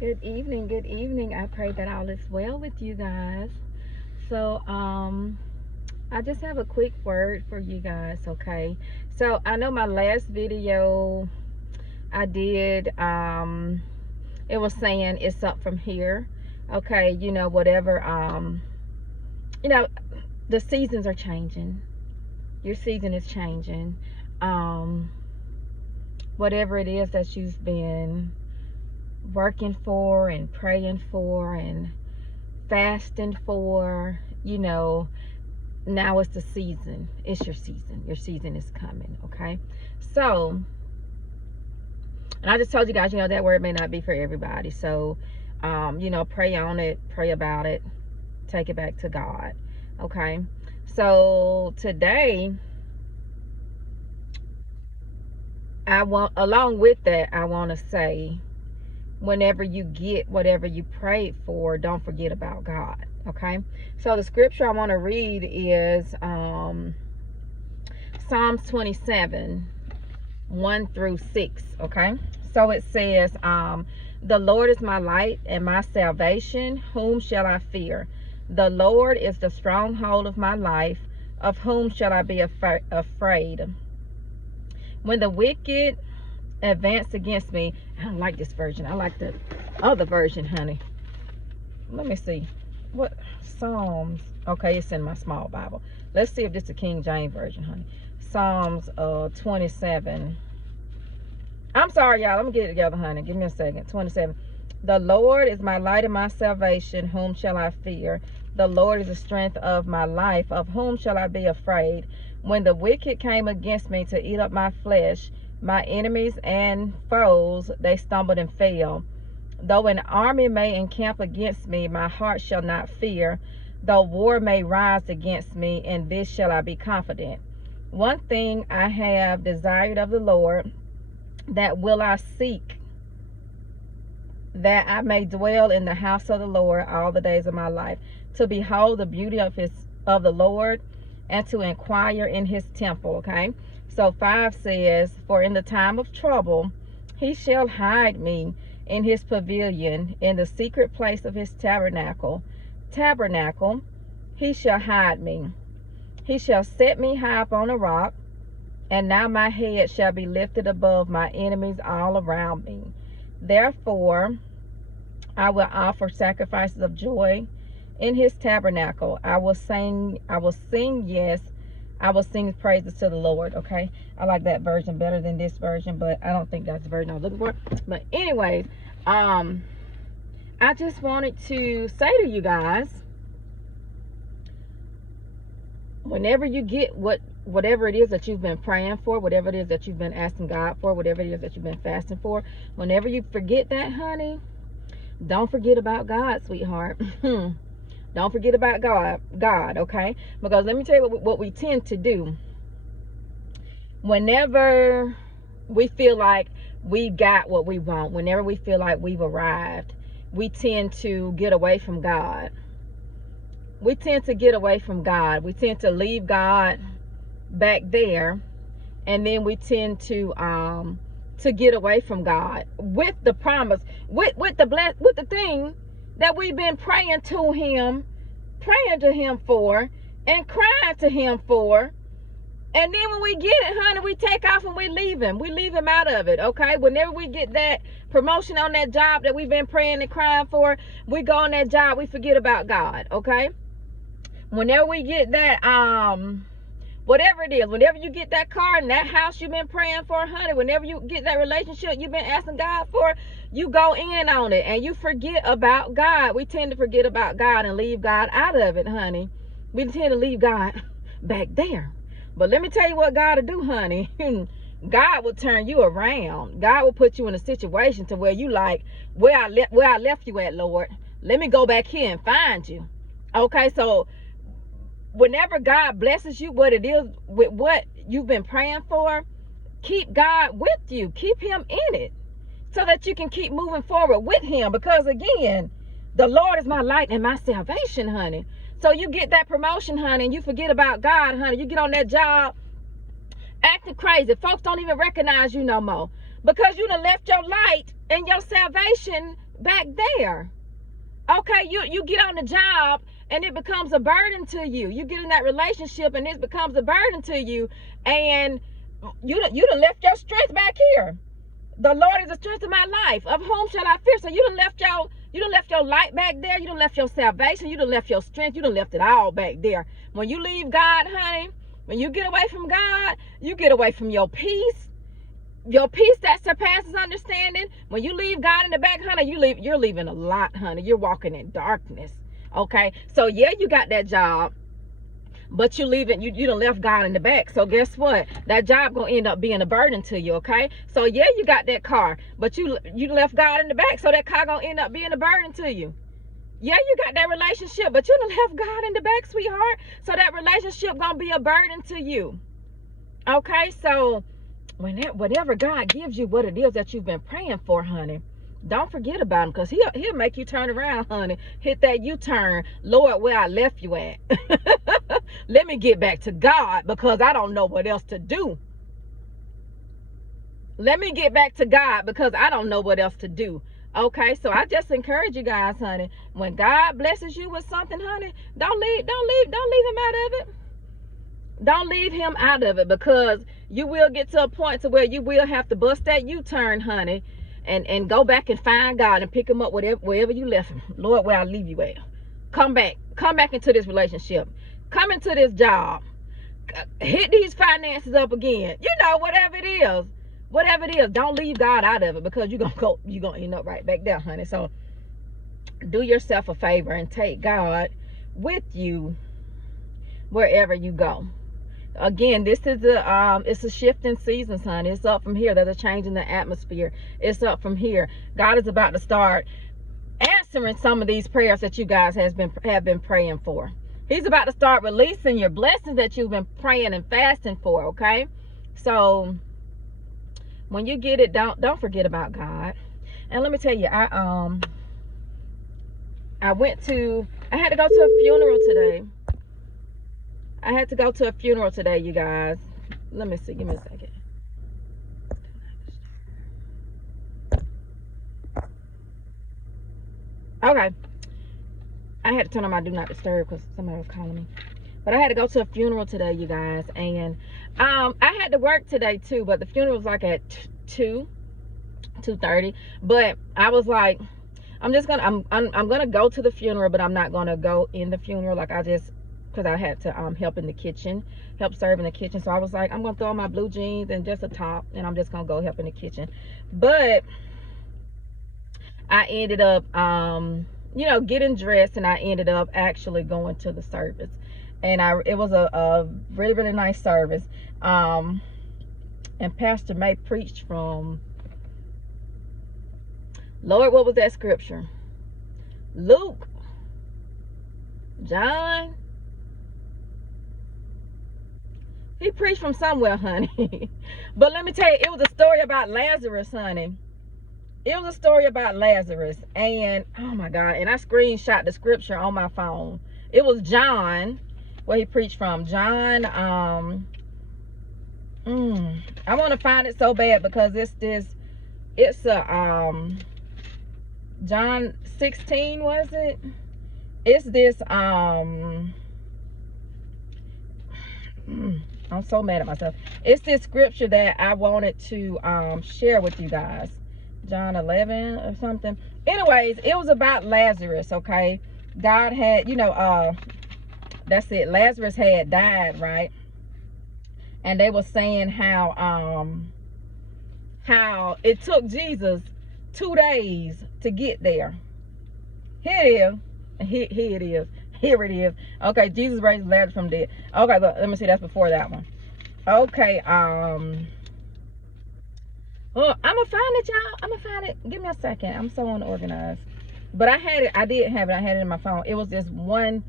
Good evening, good evening. I pray that all is well with you guys. So, I just have a quick word for you guys, okay? So, I know my last video I did, it was saying it's up from here, okay? Whatever, you know, the seasons are changing. Your season is changing. Um, Whatever it is that you've been working for and praying for and fasting for, now it's the season. It's your season. Your season is coming, okay? So, and I just told you guys, that word may not be for everybody. So, pray on it, pray about it, take it back to God, okay? So, today, along with that, I want to say, whenever you get whatever you prayed for, don't forget about God, okay? So the scripture I want to read is Psalms 27 1 through 6, okay? So it says, the Lord is my light and my salvation. Whom shall I fear? The Lord is the stronghold of my life. Of whom shall I be afraid? When the wicked advance against me. I don't like this version. I like the other version, honey. Let me see. What? Psalms. Okay, it's in my small Bible. Let's see if this is the King James version, honey. Psalms 27. I'm sorry, y'all. Let me get it together, honey. Give me a second. 27. The Lord is my light and my salvation. Whom shall I fear? The Lord is the strength of my life. Of whom shall I be afraid? When the wicked came against me to eat up my flesh, my enemies and foes, they stumbled and fell. Though an army may encamp against me, my heart shall not fear. Though war may rise against me, in this shall I be confident. One thing I have desired of the Lord, that will I seek, that I may dwell in the house of the Lord all the days of my life, to behold the beauty of the Lord, and to inquire in his temple, okay? So 5 says, for in the time of trouble, he shall hide me in his pavilion, in the secret place of his tabernacle. He shall hide me. He shall set me high upon a rock, and now my head shall be lifted above my enemies all around me. Therefore, I will offer sacrifices of joy in his tabernacle. I will sing, yes, I will sing praises to the Lord, okay? I like that version better than this version, but I don't think that's the version I was looking for. But anyways, I just wanted to say to you guys, whenever you get whatever it is that you've been praying for, whatever it is that you've been asking God for, whatever it is that you've been fasting for, whenever you forget that, honey, don't forget about God, sweetheart. Don't forget about God, okay? Because let me tell you what we tend to do. Whenever we feel like we got what we want, whenever we feel like we've arrived, we tend to get away from God. We tend to get away from God. We tend to leave God back there, and then we tend to get away from God with the promise, with the thing that we've been praying to him for, and crying to him for. And then when we get it, honey, we take off and we leave him out of it, okay? Whenever we get that promotion on that job that we've been praying and crying for, we go on that job, we forget about God, okay? Whenever we get that whatever it is, whenever you get that car and that house you've been praying for, honey, whenever you get that relationship you've been asking God for, you go in on it and you forget about God. We tend to forget about God and leave God out of it, honey. We tend to leave God back there. But let me tell you what God will do, honey. God will turn you around. God will put you in a situation to where you like, where I left you at, Lord. Let me go back here and find you. Okay, so whenever God blesses you, what it is with what you've been praying for, keep God with you. Keep him in it so that you can keep moving forward with him. Because again, the Lord is my light and my salvation, honey. So you get that promotion, honey, and you forget about God, honey. You get on that job acting crazy. Folks don't even recognize you no more because you done left your light and your salvation back there. Okay, you get on the job and it becomes a burden to you. You get in that relationship and it becomes a burden to you, and you done left your strength back here. The Lord is the strength of my life. Of whom shall I fear? So you done left your light back there. You done left your salvation. You done left your strength. You done left it all back there. When you leave God, honey, when you get away from God, you get away from your peace. Your peace that surpasses understanding. When you leave God in the back, honey, you're leaving a lot, honey. You're walking in darkness. Okay, so yeah, you got that job, but you done left God in the back. So guess what? That job gonna end up being a burden to you. Okay, so yeah, you got that car, but you left God in the back, so that car gonna end up being a burden to you. Yeah, you got that relationship, but you done left God in the back, sweetheart, so that relationship gonna be a burden to you. Okay, so whenever God gives you what it is that you've been praying for, honey, don't forget about him, because he'll make you turn around, honey. Hit that U-turn. Lord, where I left you at. Let me get back to God, because I don't know what else to do. Let me get back to God, because I don't know what else to do. Okay, so I just encourage you guys, honey. When God blesses you with something, honey, don't leave him out of it. Don't leave him out of it, because you will get to a point to where you will have to bust that U-turn, honey, and go back and find God and pick him up wherever you left him. Lord, where I leave you at. Come back into this relationship. Come into this job. Hit these finances up again. You know, whatever it is, don't leave God out of it, because you're gonna end up right back there, honey. So do yourself a favor and take God with you wherever you go. Again, this is it's a shift in seasons, honey. It's up from here. There's a change in the atmosphere. It's up from here. God is about to start answering some of these prayers that you guys have been praying for. He's about to start releasing your blessings that you've been praying and fasting for. Okay, so when you get it, don't forget about God. And let me tell you, I had to go to a funeral today. I had to go to a funeral today, you guys. Let me see. Give me a second. Okay. I had to turn on my do not disturb because somebody was calling me. But I had to go to a funeral today, you guys. And I had to work today too, but the funeral was like at 2:30. But I was like, I'm gonna go to the funeral, but I'm not gonna go in the funeral. Like, because I had to help in the kitchen, help serve in the kitchen. So I was like, I'm gonna throw on my blue jeans and just a top, and I'm just gonna go help in the kitchen. But I ended up getting dressed, and I ended up actually going to the service. And it was a really, really nice service. And Pastor May preached from, Lord, what was that scripture? Luke, John. He preached from somewhere, honey. But let me tell you, it was a story about Lazarus, honey. It was a story about Lazarus. And, oh my God, and I screenshot the scripture on my phone. It was John, where he preached from. John, I want to find it so bad, because it's John 16, was it? It's this, I'm so mad at myself. It's this scripture that I wanted to share with you guys. John 11 or something. Anyways, it was about Lazarus, okay? God had, that's it. Lazarus had died, right? And they were saying how it took Jesus 2 days to get there. Here it is. Here it is. Here it is. Okay, Jesus raised Lazarus from dead. Okay, but let me see. That's before that one. Okay, well, I'm gonna find it, y'all. I'm gonna find it. Give me a second. I'm so unorganized. But I had it. I did have it. I had it in my phone. It was this one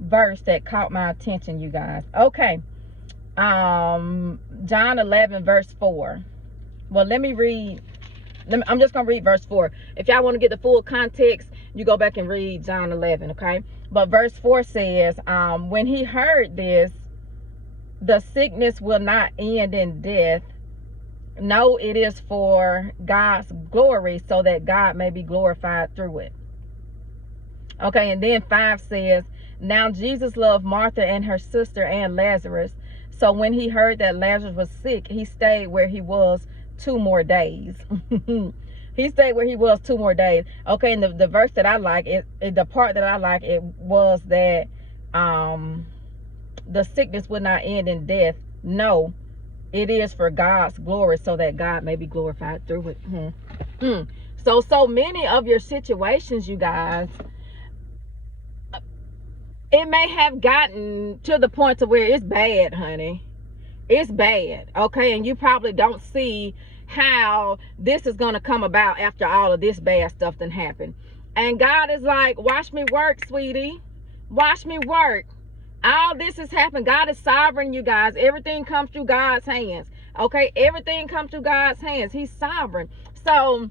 verse that caught my attention, you guys. Okay. John 11 verse 4. Well, let me read. I'm just gonna read verse 4. If y'all want to get the full context, you go back and read John 11, okay? But verse 4 says, when he heard this, the sickness will not end in death, No, it is for God's glory, so that God may be glorified through it. Okay, and then 5 says, now Jesus loved Martha and her sister and Lazarus. So when he heard that Lazarus was sick, he stayed where he was 2 more days. He stayed where he was 2 more days. Okay, and the verse that I like, the part that I like, it was that the sickness would not end in death. No, it is for God's glory, so that God may be glorified through it. So many of your situations, you guys, it may have gotten to the point to where it's bad, honey. It's bad, okay? And you probably don't see how this is going to come about after all of this bad stuff done happened. And God is like, watch me work, sweetie. Watch me work. All this has happened. God is sovereign, you guys. Everything comes through God's hands, okay? Everything comes through God's hands. He's sovereign. So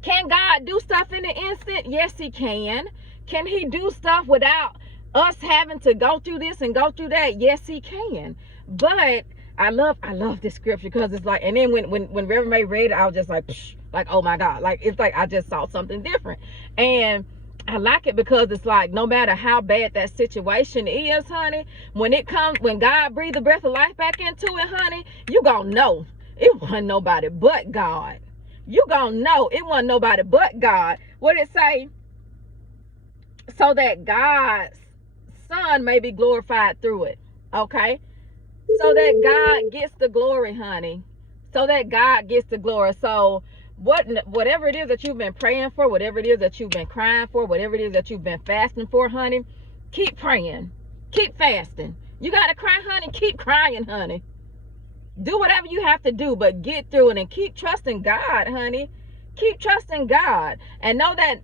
can God do stuff in an instant? Yes, he can. Can he do stuff without us having to go through this and go through that? Yes, he can. But I love this scripture, because it's like, and then when Reverend May read it, I was just like, psh, like, oh my God, like, it's like I just saw something different. And I like it because it's like, no matter how bad that situation is, honey, when God breathed the breath of life back into it, honey, you gonna know it wasn't nobody but God. You gonna know it wasn't nobody but God. What it say? So that God's Son may be glorified through it. Okay? So that God gets the glory, honey. So that God gets the glory. So whatever it is that you've been praying for, whatever it is that you've been crying for, whatever it is that you've been fasting for, honey, keep praying. Keep fasting. You got to cry, honey. Keep crying, honey. Do whatever you have to do, but get through it, and keep trusting God, honey. Keep trusting God. And know that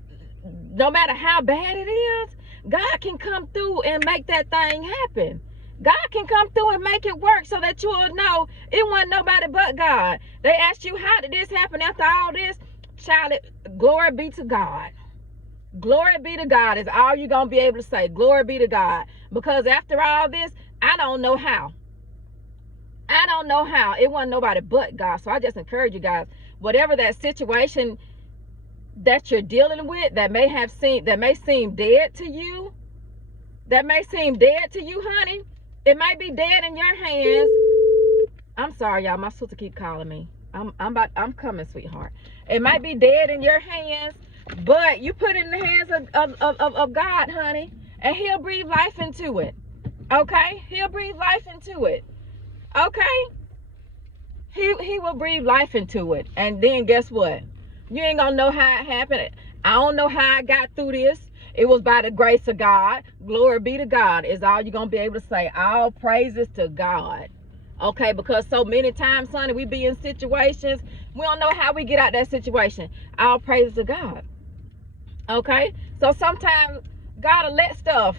no matter how bad it is, God can come through and make that thing happen. God can come through and make it work, so that you will know it wasn't nobody but God. They asked you, how did this happen after all this? Child, glory be to God. Glory be to God is all you're going to be able to say. Glory be to God. Because after all this, I don't know how. I don't know how. It wasn't nobody but God. So I just encourage you guys, whatever that situation that you're dealing with that may seem dead to you, honey, it might be dead in your hands. I'm sorry, y'all. My sister keep calling me. I'm coming, sweetheart. It might be dead in your hands, but you put it in the hands of God, honey, and he'll breathe life into it. Okay? He'll breathe life into it. Okay? He will breathe life into it. And then guess what? You ain't gonna know how it happened. I don't know how I got through this. It was by the grace of God. Glory be to God is all you're gonna be able to say. All praises to God. Okay, because so many times, honey, we be in situations, we don't know how we get out that situation. All praises to God. Okay? So sometimes God will let stuff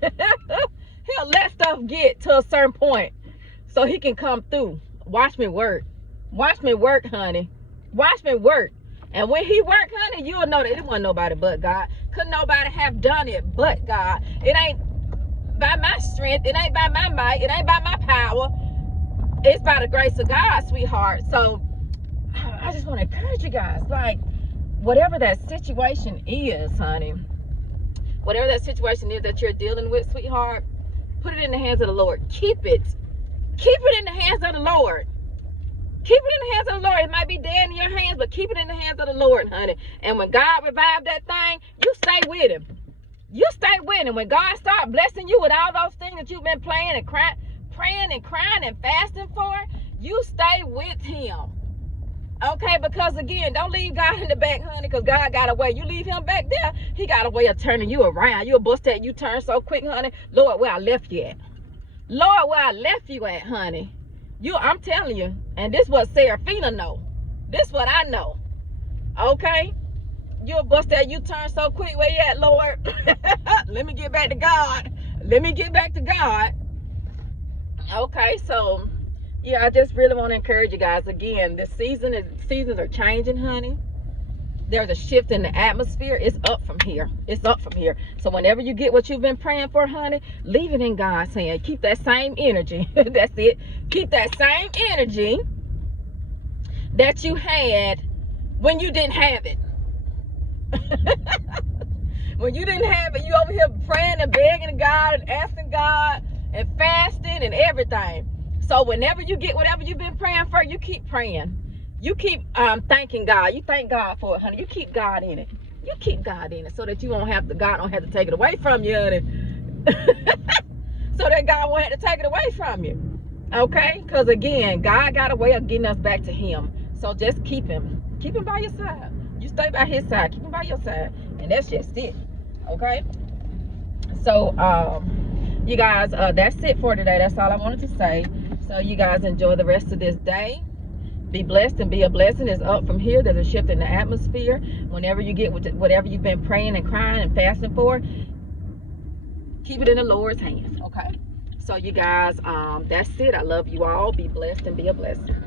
he'll let stuff get to a certain point so he can come through. Watch me work. Watch me work, honey. Watch me work. And when he work, honey, you'll know that it wasn't nobody but God. Couldn't nobody have done it but God. It ain't by my strength. It ain't by my might. It ain't by my power. It's by the grace of God, sweetheart. So I just want to encourage you guys, like, whatever that situation is, honey, whatever that situation is that you're dealing with, sweetheart, put it in the hands of the Lord. Keep it in the hands of the Lord. Keep it in the hands of the Lord. It might be dead in your hands, but keep it in the hands of the Lord, honey. And when God revived that thing, you stay with him. You stay with him. When God start blessing you with all those things that you've been praying and crying and fasting for, you stay with him. Okay, because again, don't leave God in the back, honey, because God got a way. You leave him back there, he got a way of turning you around. You'll bust that U-turn so quick, honey. Lord, where I left you at? Lord, where I left you at, honey? I'm telling you, and this what Seraphina know. This what I know. Okay? You'll bust that U-turn so quick. Where you at, Lord? Let me get back to God. Let me get back to God. Okay, so yeah, I just really want to encourage you guys. Again, this seasons are changing, honey. There's a shift in the atmosphere. It's up from here. It's up from here. So whenever you get what you've been praying for, honey, leave it in God's hand. Keep that same energy. That's it. Keep that same energy that you had when you didn't have it. When you didn't have it, you over here praying and begging God and asking God and fasting and everything. So whenever you get whatever you've been praying for, you keep praying. You keep thanking God. You thank God for it, honey. You keep God in it. You keep God in it so that you won't have to, God don't have to take it away from you, honey. So that God won't have to take it away from you. Okay? Because again, God got a way of getting us back to him. So just keep him. Keep him by your side. You stay by his side. Keep him by your side. And that's just it. Okay? So, you guys, that's it for today. That's all I wanted to say. So you guys enjoy the rest of this day. Be blessed and be a blessing. It's up from here. There's a shift in the atmosphere. Whenever you get whatever you've been praying and crying and fasting for, keep it in the Lord's hands. Okay? So you guys, that's it. I love you all. Be blessed and be a blessing.